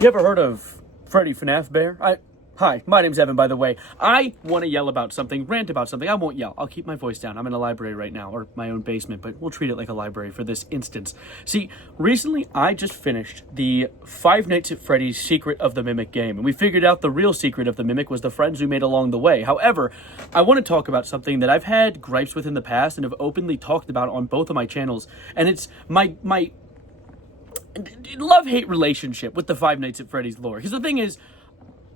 You ever heard of Freddy Fazbear? Hi, my name's Evan, by the way. I want to yell about something, rant about something. I won't yell. I'll keep my voice down. I'm in a library right now, or my own basement, but we'll treat it like a library for this instance. See, recently I just finished the Five Nights at Freddy's Secret of the Mimic game, and we figured out the real secret of the Mimic was the friends we made along the way. However, I want to talk about something that I've had gripes with in the past and have openly talked about on both of my channels, and it's my love-hate relationship with the Five Nights at Freddy's lore. Because the thing is,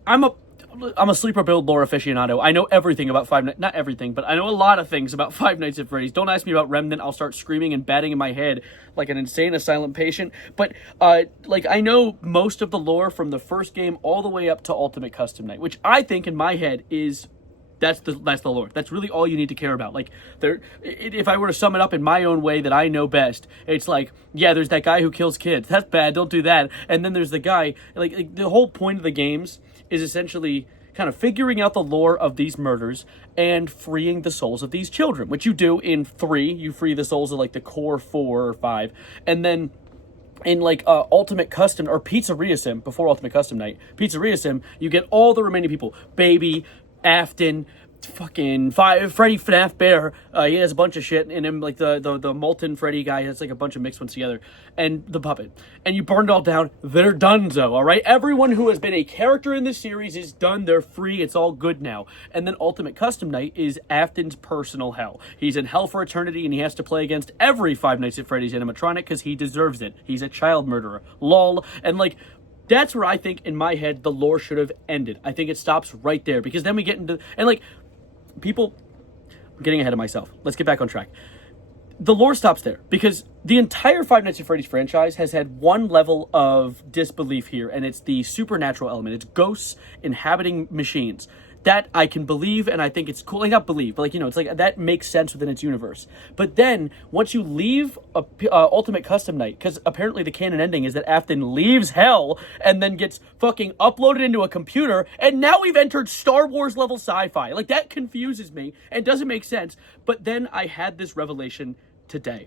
I'm a sleeper build lore aficionado. I know everything about not everything, but I know a lot of things about Five Nights at Freddy's. Don't ask me about Remnant. I'll start screaming and batting in my head like an insane silent patient. But I know most of the lore from the first game all the way up to Ultimate Custom Night, which I think in my head is that's the lore. That's really all you need to care about. If I were to sum it up in my own way that I know best, it's like, yeah, there's that guy who kills kids. That's bad. Don't do that. And then there's the guy, the whole point of the games is essentially kind of figuring out the lore of these murders and freeing the souls of these children, which you do in 3. You free the souls of the core 4 or 5, and then in Ultimate Custom or Pizzeria Sim, before Ultimate Custom Night, Pizzeria Sim, you get all the remaining people. Baby, Afton, fucking Freddy Fazbear. He has a bunch of shit in him, like the molten Freddy guy has a bunch of mixed ones together, and the puppet. And you burn it all down. They're donezo, all right? Everyone who has been a character in this series is done. They're free. It's all good now. And then Ultimate Custom Night is Afton's personal hell. He's in hell for eternity, and he has to play against every Five Nights at Freddy's animatronic because he deserves it. He's a child murderer. Lol. And that's where I think, in my head, the lore should have ended. I think it stops right there, because then we get into, people, I'm getting ahead of myself. Let's get back on track. The lore stops there, because the entire Five Nights at Freddy's franchise has had one level of disbelief here, and it's the supernatural element. It's ghosts inhabiting machines. That I can believe, and I think it's cool. Not believe, but it's that makes sense within its universe. But then, once you leave Ultimate Custom Night, because apparently the canon ending is that Afton leaves hell and then gets fucking uploaded into a computer, and now we've entered Star Wars level sci-fi. That confuses me and doesn't make sense. But then I had this revelation today.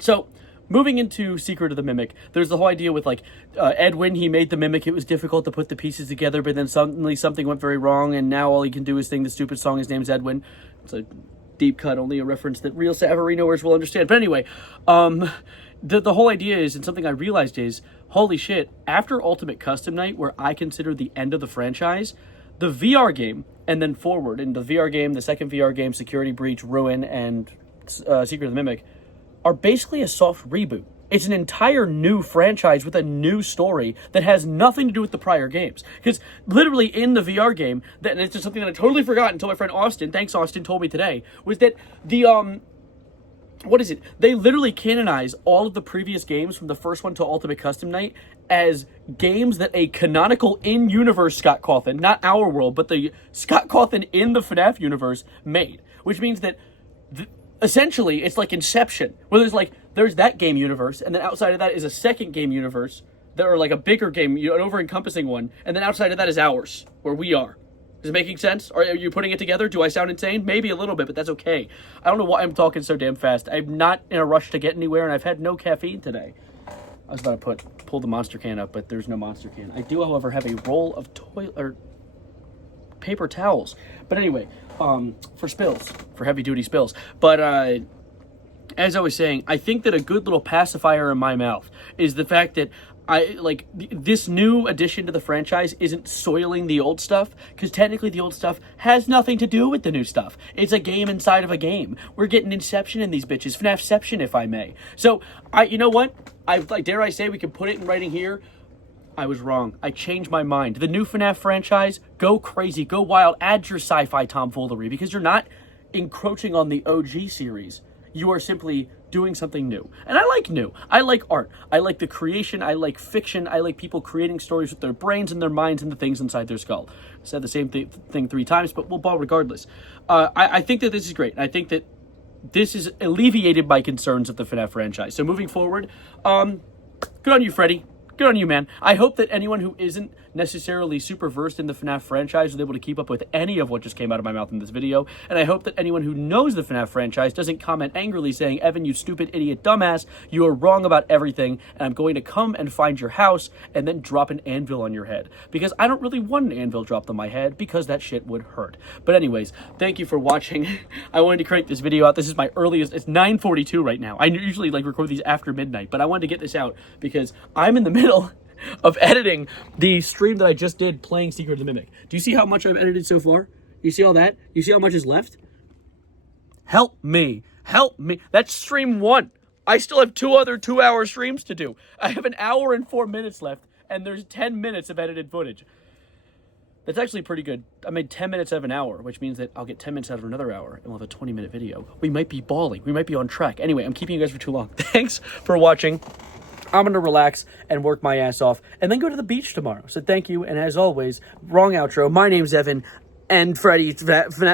So, moving into Secret of the Mimic, there's the whole idea with Edwin. He made the Mimic. It was difficult to put the pieces together, but then suddenly something went very wrong, and now all he can do is sing the stupid song. His name's Edwin. It's a deep cut, only a reference that real Savarinoers will understand. But anyway, the whole idea is, and something I realized is, holy shit, after Ultimate Custom Night, where I consider the end of the franchise, the VR game, and then forward, in the VR game, the second VR game, Security Breach, Ruin, and Secret of the Mimic, are basically a soft reboot. It's an entire new franchise with a new story that has nothing to do with the prior games. Because literally in the VR game, and it's just something that I totally forgot until my friend Austin, thanks Austin, told me today, was that the, they literally canonize all of the previous games from the first one to Ultimate Custom Night as games that a canonical in-universe Scott Cawthon, not our world, but the Scott Cawthon in the FNAF universe made. Which means that essentially, it's like Inception, where there's that game universe, and then outside of that is a second game universe, or a bigger game, an over-encompassing one, and then outside of that is ours, where we are. Is it making sense? Are you putting it together? Do I sound insane? Maybe a little bit, but that's okay. I don't know why I'm talking so damn fast. I'm not in a rush to get anywhere, and I've had no caffeine today. I was about to pull the Monster can up, but there's no Monster can. I do, however, have a roll of paper towels. But anyway, for spills, for heavy-duty spills. But as I was saying, I think that a good little pacifier in my mouth is the fact that this new addition to the franchise isn't soiling the old stuff, because technically the old stuff has nothing to do with the new stuff. It's a game inside of a game. We're getting Inception in these bitches, FNAFception, if I may. So, you know what? Dare I say we can put it in writing here. I was wrong. I changed my mind. The new FNAF franchise, go crazy, go wild, add your sci-fi tomfoolery, because you're not encroaching on the OG series. You are simply doing something new. And I like new. I like art. I like the creation. I like fiction. I like people creating stories with their brains and their minds and the things inside their skull. I said the same thing 3 times, but we'll ball regardless. I think that this is great. I think that this has alleviated my concerns of the FNAF franchise. So moving forward, good on you, Freddy. Good on you, man. I hope that anyone who isn't necessarily super versed in the FNAF franchise was able to keep up with any of what just came out of my mouth in this video. And I hope that anyone who knows the FNAF franchise doesn't comment angrily saying, Evan, you stupid idiot dumbass, you are wrong about everything, and I'm going to come and find your house and then drop an anvil on your head. Because I don't really want an anvil dropped on my head, because that shit would hurt. But anyways, thank you for watching. I wanted to crank this video out. This is my earliest. It's 9:42 right now. I usually record these after midnight, but I wanted to get this out because I'm in the middle of editing the stream that I just did playing Secret of the Mimic. Do you see how much I've edited so far? You see all that? You see how much is left? Help me. Help me. That's stream 1. I still have 2 other 2-hour streams to do. I have 1 hour and 4 minutes left, and there's 10 minutes of edited footage. That's actually pretty good. I made 10 minutes out of an hour, which means that I'll get 10 minutes out of another hour, and we'll have a 20-minute video. We might be balling. We might be on track. Anyway, I'm keeping you guys for too long. Thanks for watching. I'm going to relax and work my ass off and then go to the beach tomorrow. So thank you. And as always, wrong outro. My name's Evan and Freddy. Freddy.